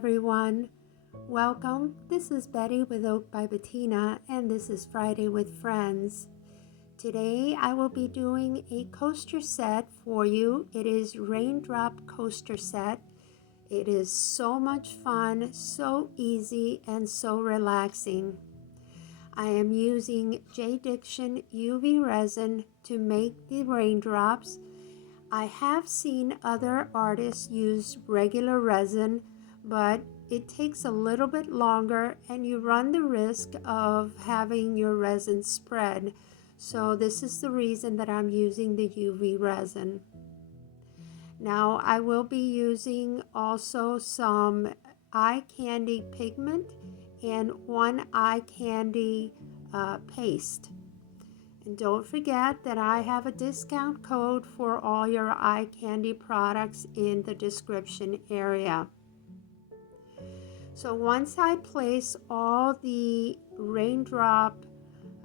everyone. Welcome. This is Betty with Oak by Bettina, and this is Friday with Friends. Today I will be doing a coaster set for you. It is Raindrop Coaster Set. It is so much fun, so easy, and so relaxing. I am using J. Diction UV resin to make the raindrops. I have seen other artists use regular resin, but it takes a little bit longer and you run the risk of having your resin spread. So this is the reason that I'm using the UV resin. Now I will be using also some eye candy pigment and one eye candy paste. And don't forget that I have a discount code for all your eye candy products in the description area. So once I place all the raindrop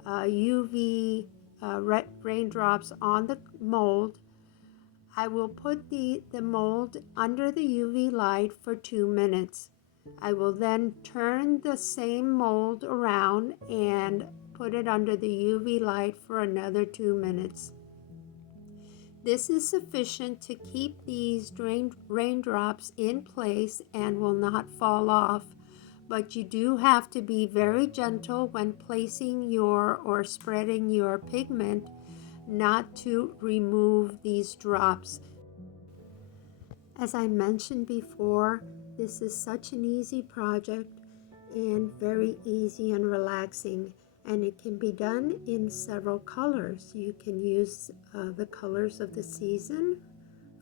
UV raindrops on the mold, I will put the mold under the UV light for 2 minutes. I will then turn the same mold around and put it under the UV light for another 2 minutes. This is sufficient to keep these raindrops in place and will not fall off, but you do have to be very gentle when placing or spreading your pigment not to remove these drops. As I mentioned before, this is such an easy project and very easy and relaxing, and it can be done in several colors. You can use the colors of the season,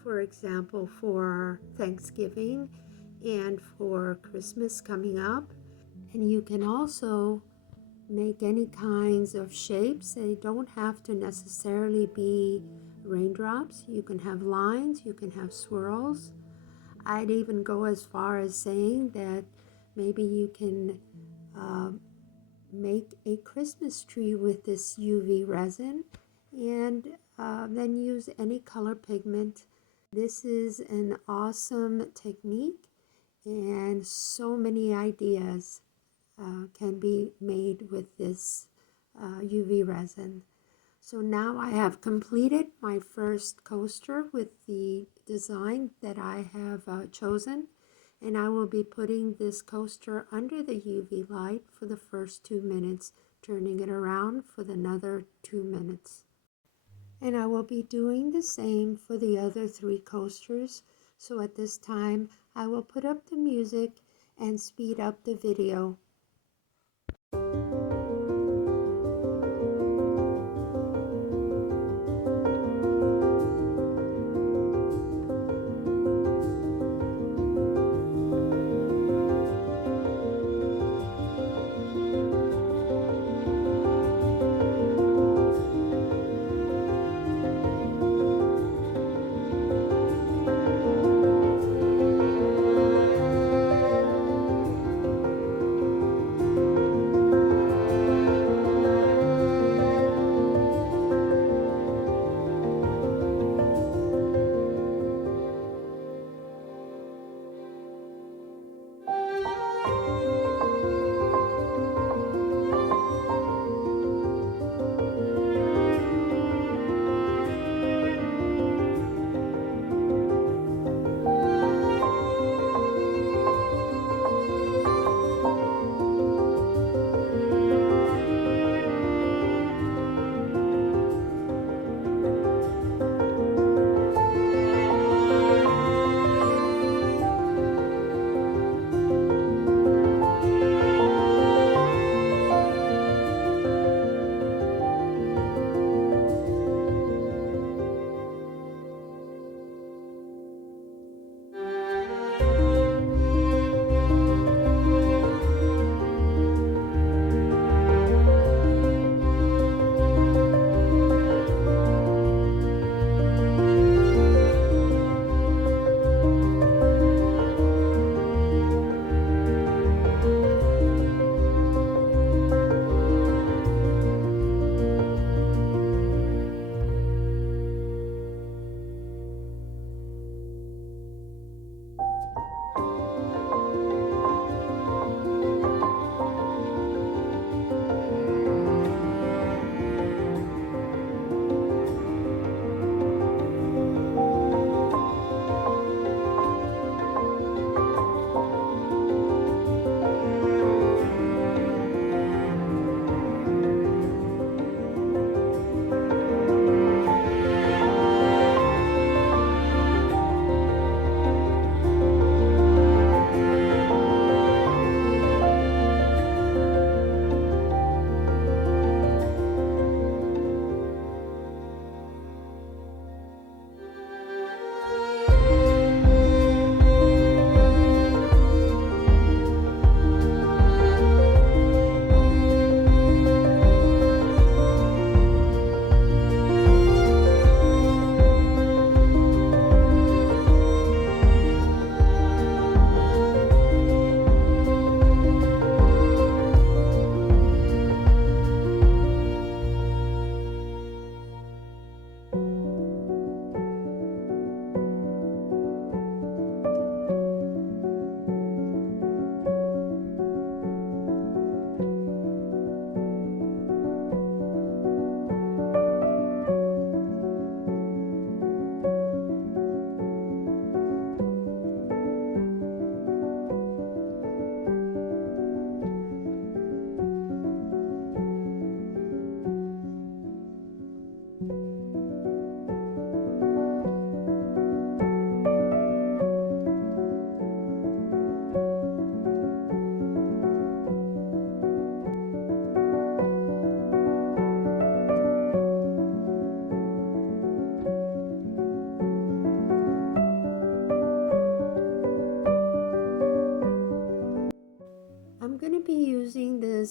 for example, for Thanksgiving and for Christmas coming up. And you can also make any kinds of shapes. They don't have to necessarily be raindrops. You can have lines, you can have swirls. I'd even go as far as saying that maybe you can make a Christmas tree with this UV resin and then use any color pigment. This is an awesome technique and so many ideas can be made with this UV resin. So now I have completed my first coaster with the design that I have chosen, and I will be putting this coaster under the UV light for the first 2 minutes, turning it around for another 2 minutes. And I will be doing the same for the other 3 coasters. So at this time, I will put up the music and speed up the video.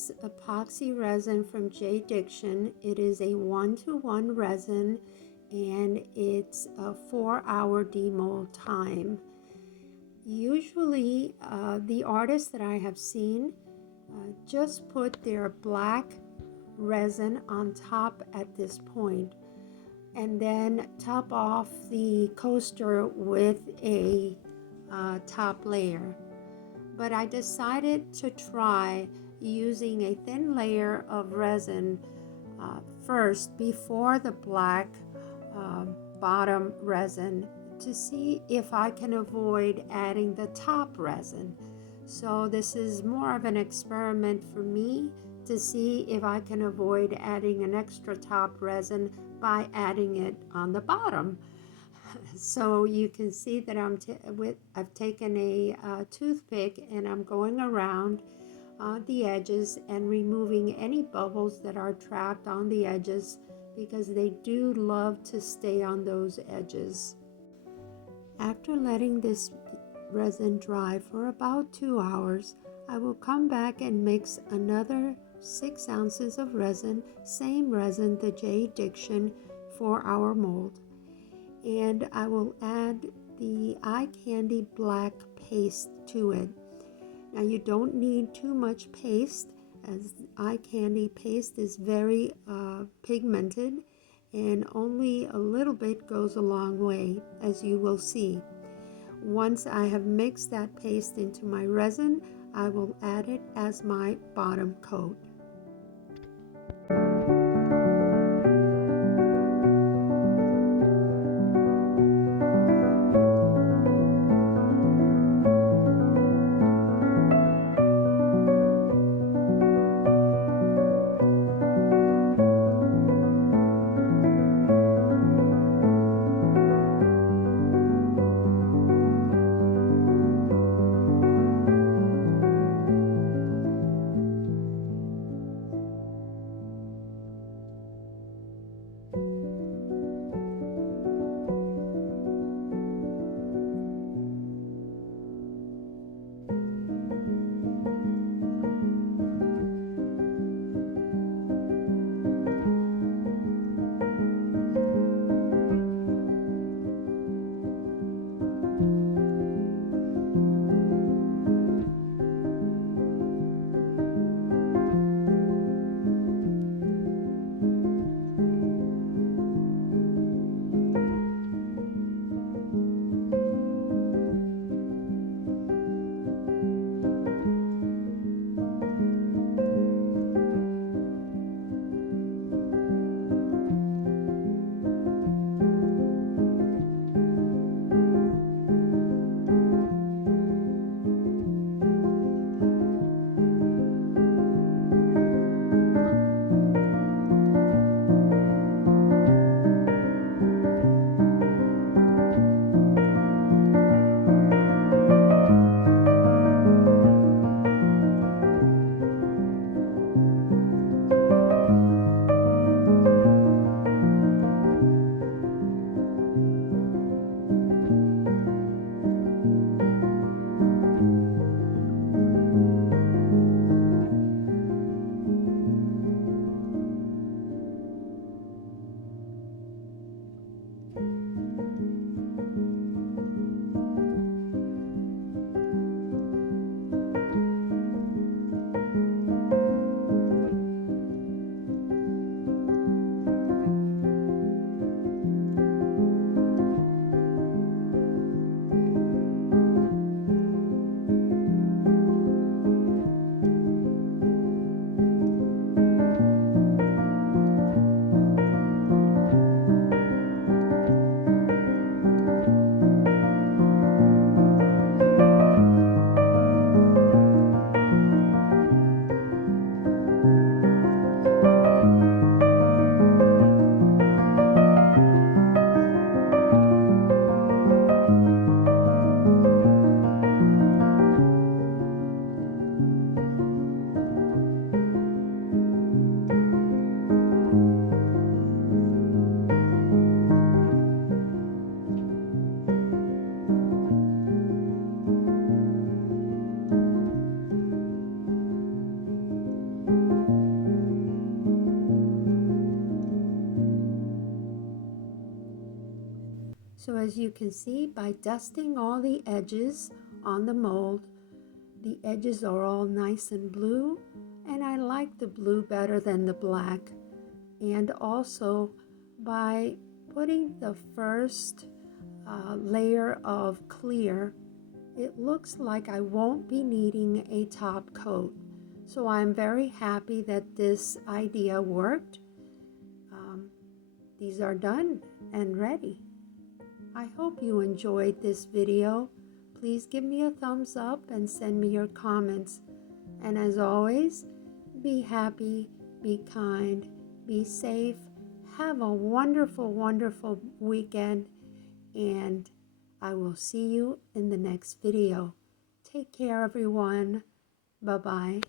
is epoxy resin from J Diction. It is a 1-to-1 resin, and it's a 4-hour demold time. Usually, the artists that I have seen just put their black resin on top at this point, and then top off the coaster with a top layer. But I decided to try using a thin layer of resin first before the black bottom resin to see if I can avoid adding the top resin. So this is more of an experiment for me to see if I can avoid adding an extra top resin by adding it on the bottom. So you can see that I've taken a toothpick and I'm going around the edges and removing any bubbles that are trapped on the edges, because they do love to stay on those edges. After letting this resin dry for about 2 hours, I will come back and mix another 6 ounces of resin, same resin, the J Diction 4-hour mold. And I will add the eye candy black paste to it. Now you don't need too much paste, as eye candy paste is very pigmented, and only a little bit goes a long way, as you will see. Once I have mixed that paste into my resin, I will add it as my bottom coat. as you can see, by dusting all the edges on the mold, the edges are all nice and blue, and I like the blue better than the black. And also by putting the first layer of clear, it looks like I won't be needing a top coat. So I'm very happy that this idea worked. These are done and ready. I hope you enjoyed this video. Please give me a thumbs up and send me your comments. And as always, be happy, be kind, be safe. Have a wonderful, wonderful weekend, and I will see you in the next video. Take care, everyone. Bye-bye.